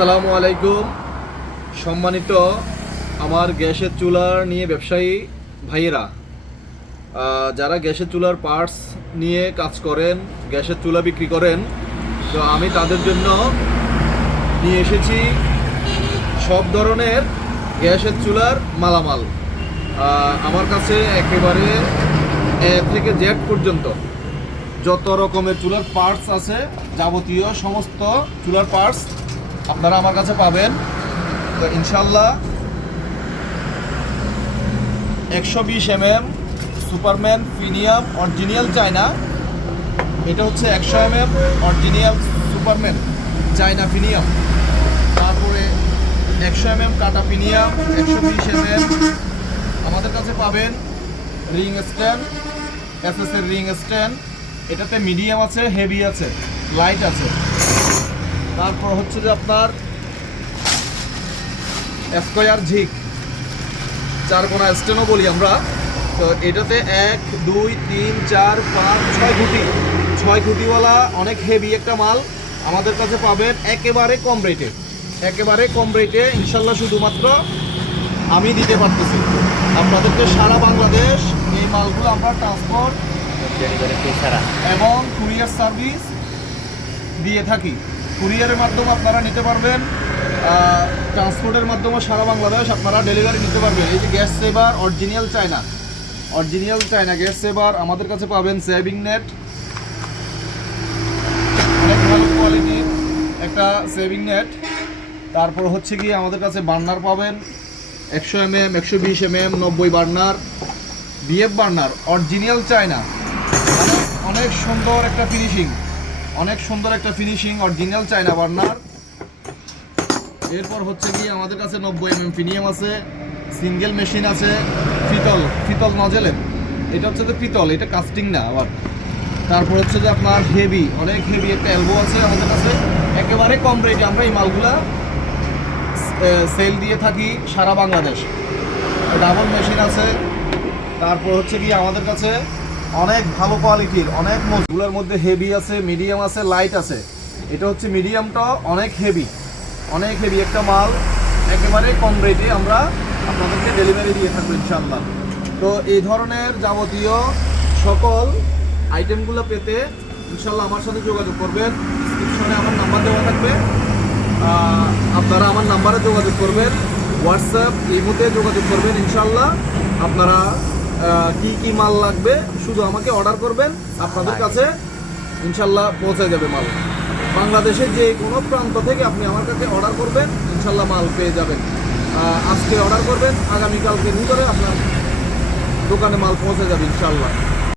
আসসালামু আলাইকুম। সম্মানিত আমার গ্যাসের চুলার নিয়ে ব্যবসায়ী ভাইয়েরা, যারা গ্যাসের চুলার পার্টস নিয়ে কাজ করেন, গ্যাসের চুলা বিক্রি করেন, তো আমি তাদের জন্য নিয়ে এসেছি সব ধরনের গ্যাসের চুলার মালামাল। আমার কাছে একেবারে এ থেকে জেড পর্যন্ত যত রকমের চুলার পার্টস আছে, যাবতীয় সমস্ত চুলার পার্টস আপনারা আমার কাছে পাবেন। তো ইনশাল্লাহ 120 mm Superman premium original China, এটা হচ্ছে 100 mm original Superman China premium. তারপরে 100 mm কাটা প্রিমিয়াম, 120 mm আমাদের কাছে পাবেন। রিং স্ট্যান্ড, এসএস এর রিং স্ট্যান্ড, এটাতে মিডিয়াম আছে, হেভি আছে, লাইট আছে। তারপর হচ্ছে যে আপনার স্কয়ার ঝিক, চারকোনা স্ট্যান্ডও বলি আমরা। তো এটাতে 1 2 3 4 5 6 খুঁটি, 6 খুঁটিওয়ালা অনেক হেভি একটা মাল আমাদের কাছে পাবেন একেবারে কম রেটে। একেবারে কম রেটে ইনশাল্লাহ শুধুমাত্র আমি দিতে পারতেছি আপনাদেরকে। সারা বাংলাদেশ এই মালগুলো আমরা ট্রান্সপোর্ট এবং কুরিয়ার সার্ভিস দিয়ে থাকি। কুরিয়ারের মাধ্যমে আপনারা নিতে পারবেন, ট্রান্সপোর্টের মাধ্যমে সারা বাংলাদেশ আপনারা ডেলিভারি নিতে পারবেন। এই যে gas saver original China, original China gas saver আমাদের কাছে পাবেন। সেভিং নেট, অনেক ভালো কোয়ালিটির একটা সেভিং নেট। তারপর হচ্ছে কি আমাদের কাছে বার্নার পাবেন 100 mm 120 mm 90 burner, BF burner original China, অনেক সুন্দর একটা ফিনিশিং, অনেক সুন্দর একটা ফিনিশিং অরিজিনাল চায়না বার্নার। এরপর হচ্ছে কি আমাদের কাছে 90 mm প্রিমিয়াম আছে, সিঙ্গেল মেশিন আছে, পিতল নজেলের, এটা হচ্ছে যে পিতল, এটা কাস্টিং না আবার। তারপর হচ্ছে যে আপনার হেভি, অনেক হেভি একটা এলবো আছে আমাদের কাছে একেবারে কম রেটে। আমরা এই মালগুলা সেল দিয়ে থাকি সারা বাংলাদেশ। ডাবল মেশিন আছে। তারপর হচ্ছে কি আমাদের কাছে অনেক ভালো কোয়ালিটির, অনেক মজগুলোর মধ্যে হেভি আছে, মিডিয়াম আছে, লাইট আছে। এটা হচ্ছে মিডিয়ামটা অনেক হেভি, অনেক হেভি একটা মাল একেবারে কম রেটে আমরা আপনাদেরকে ডেলিভারি দিয়ে থাকবো ইনশাআল্লাহ। তো এই ধরনের যাবতীয় সকল আইটেমগুলো পেতে ইনশাআল্লাহ আমার সাথে যোগাযোগ করবেন। ডিসক্রিপশনে আমার নাম্বার দেওয়া থাকবে, আপনারা আমার নাম্বারে যোগাযোগ করবেন, হোয়াটসঅ্যাপ ইমোতে যোগাযোগ করবেন। ইনশাআল্লাহ আপনারা কি মাল লাগবে শুধু আমাকে অর্ডার করবেন, আপনাদের কাছে ইনশাআল্লাহ পৌঁছে যাবে মাল। বাংলাদেশের যে কোনো প্রান্ত থেকে আপনি আমার কাছে অর্ডার করবেন, ইনশাআল্লাহ মাল পেয়ে যাবেন। আজকে অর্ডার করবেন, আগামীকালকে ভিতরে আপনার দোকানে মাল পৌঁছে যাবে ইনশাআল্লাহ।